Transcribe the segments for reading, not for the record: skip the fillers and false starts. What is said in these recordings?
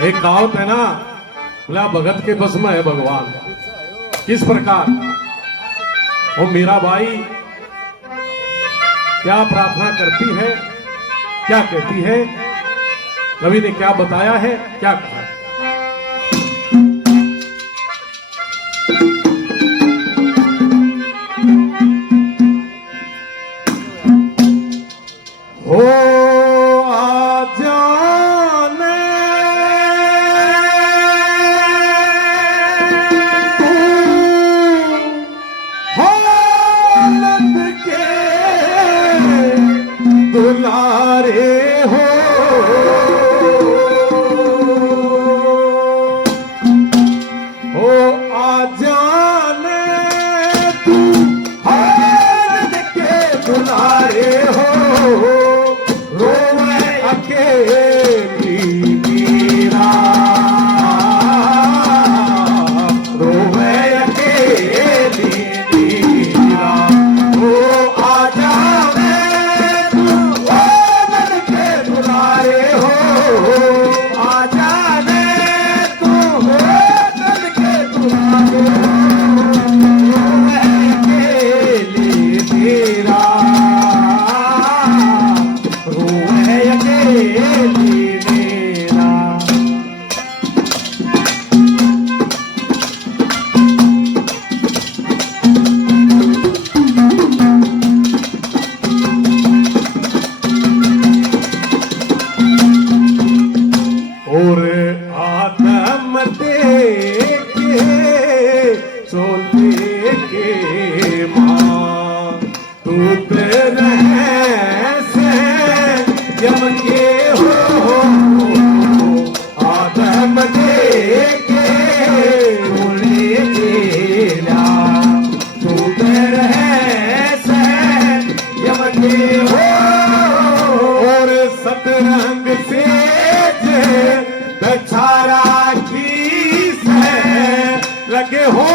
एक कहावत है ना, बोला भगत के बस में है भगवान। किस प्रकार वो मीराबाई क्या प्रार्थना करती है, क्या कहती है, कवि ने क्या बताया है, क्या कहा है? दुलारे हो आ जाने तू हाथ के दुलारे हो, रोवे अकेली मीरा, रोवे अकेली मीरा। आ जाने तू हाथ के दुलारे हो, आ जाने तू हाथ के दुलारे हो, रोवे अकेली मीरा, रोवे अकेली मीरा। और आदम देखे सोले के मां, तू तेरे से जम के हो, आदम देखे सोले के मां, तू तेरे से जम के हो। और सतरंग से बेचारा की से लगे हो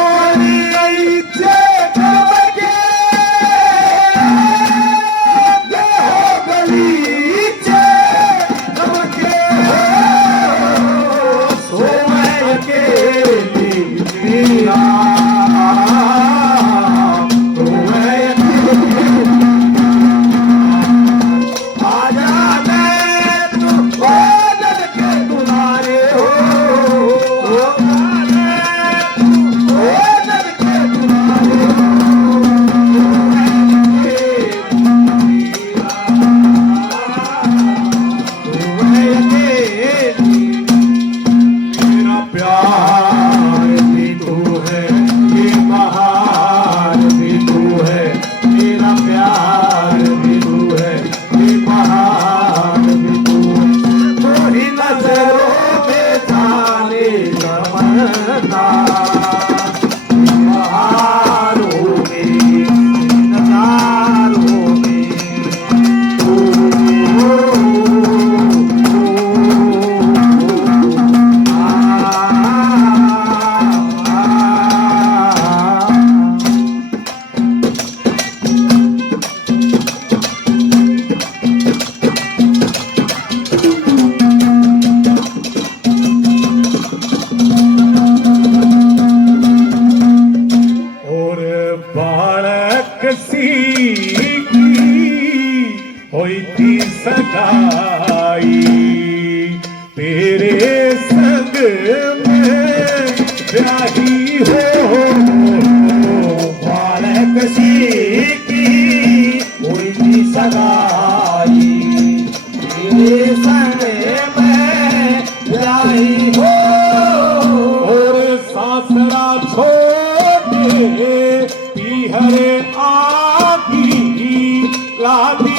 सगाई, तेरे संग में ब्याही हो, बालक सी की हुई थी सगाई, तेरे संग में ब्याही हो। और सासरा छोटे पीहरे आगी लादी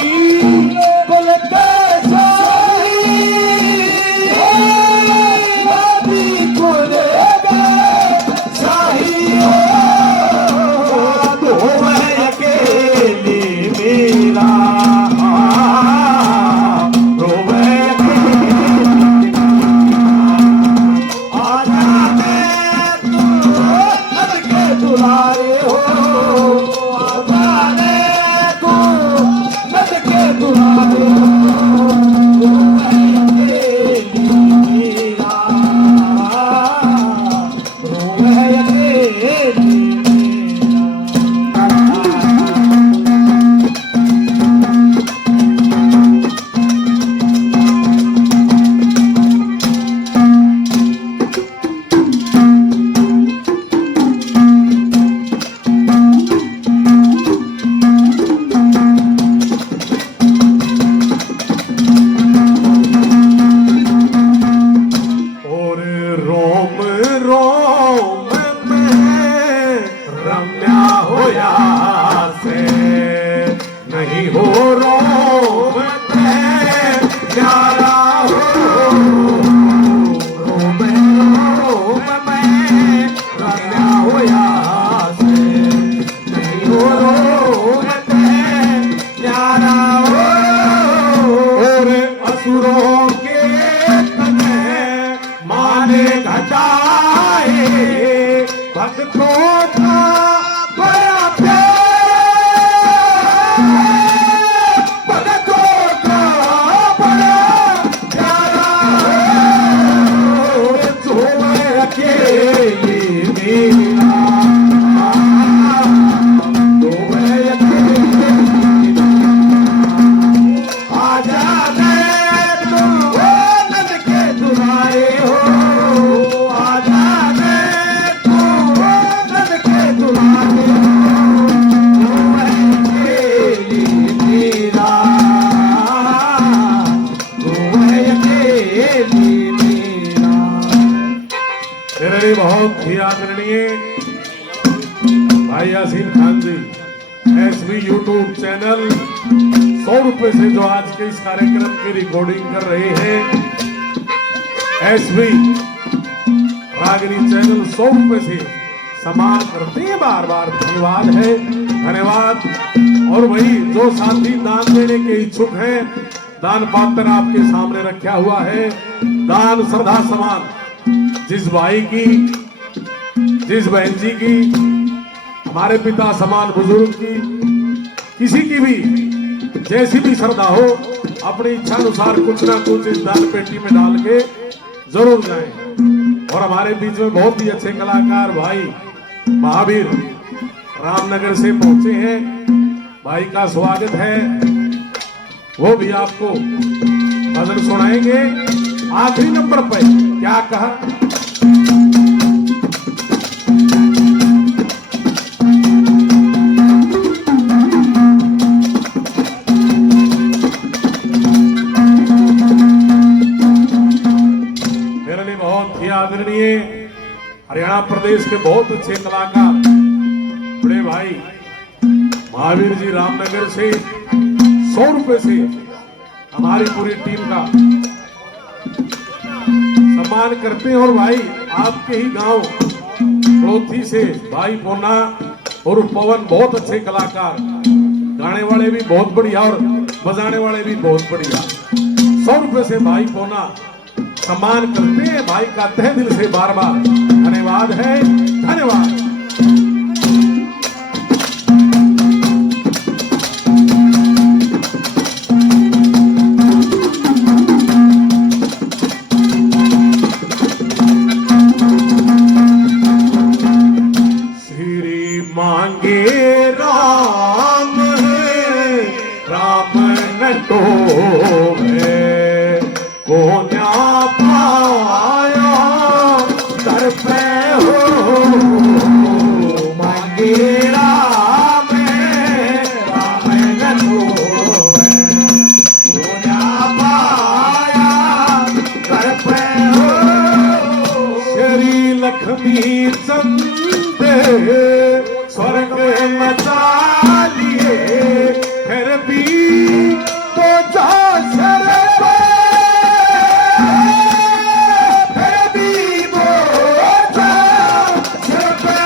मेरे बहुत ही आदरणीय भाई यासीन खान जी एसवी यूट्यूब चैनल 100 रुपए से जो आज के इस कार्यक्रम की रिकॉर्डिंग कर रहे हैं, एसवी रागिनी चैनल 100 रुपए से सम्मान करते हैं, बार बार धन्यवाद है, धन्यवाद। और वही जो साथी दान देने के इच्छुक हैं, दान पात्र आपके सामने रखा हुआ है। दान श्रद्धा समान जिस भाई की, जिस बहन जी की, हमारे पिता समान बुजुर्ग की, किसी की भी जैसी भी श्रद्धा हो, अपनी इच्छा अनुसार कुछ ना कुछ इस दान पेटी में डाल के जरूर जाएं। और हमारे बीच में बहुत ही अच्छे कलाकार भाई महावीर रामनगर से पहुंचे हैं, भाई का स्वागत है। वो भी आपको भजन सुनाएंगे। आखिरी नंबर पर क्या कहा, मेरे लिए बहुत ही आदरणीय हरियाणा प्रदेश के बहुत अच्छे कलाकार बड़े भाई महावीर जी रामनगर से 100 रुपए से हमारी पूरी टीम का सम्मान करते हैं। और भाई आपके ही गांव पड़ोसी से भाई पोना और पवन बहुत अच्छे कलाकार, गाने वाले भी बहुत बढ़िया और बजाने वाले भी बहुत बढ़िया, 100 रुपए से भाई पोना सम्मान करते हैं। भाई का तहे दिल से बार बार धन्यवाद है, धन्यवाद। श्री मांगे राम है, राम न टोवे, को न्या पाया कर पे हो। मांगे राम है, राम न टोवे, को न्या पाया कर पे हो। श्री लक्ष्मी चंदे स्वर्ग मचा लिए, फिर भी तो जा सर पे, फिर भी वो जा सर पे,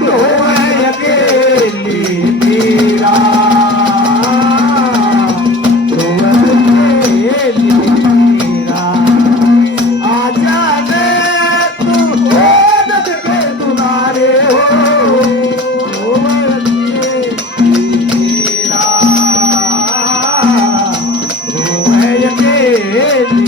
तो है अकेली मेरा, तो है अकेली मेरा। आजा ने तू नद के दुलारे हो, तो है अकेली मेरा, तो है अकेली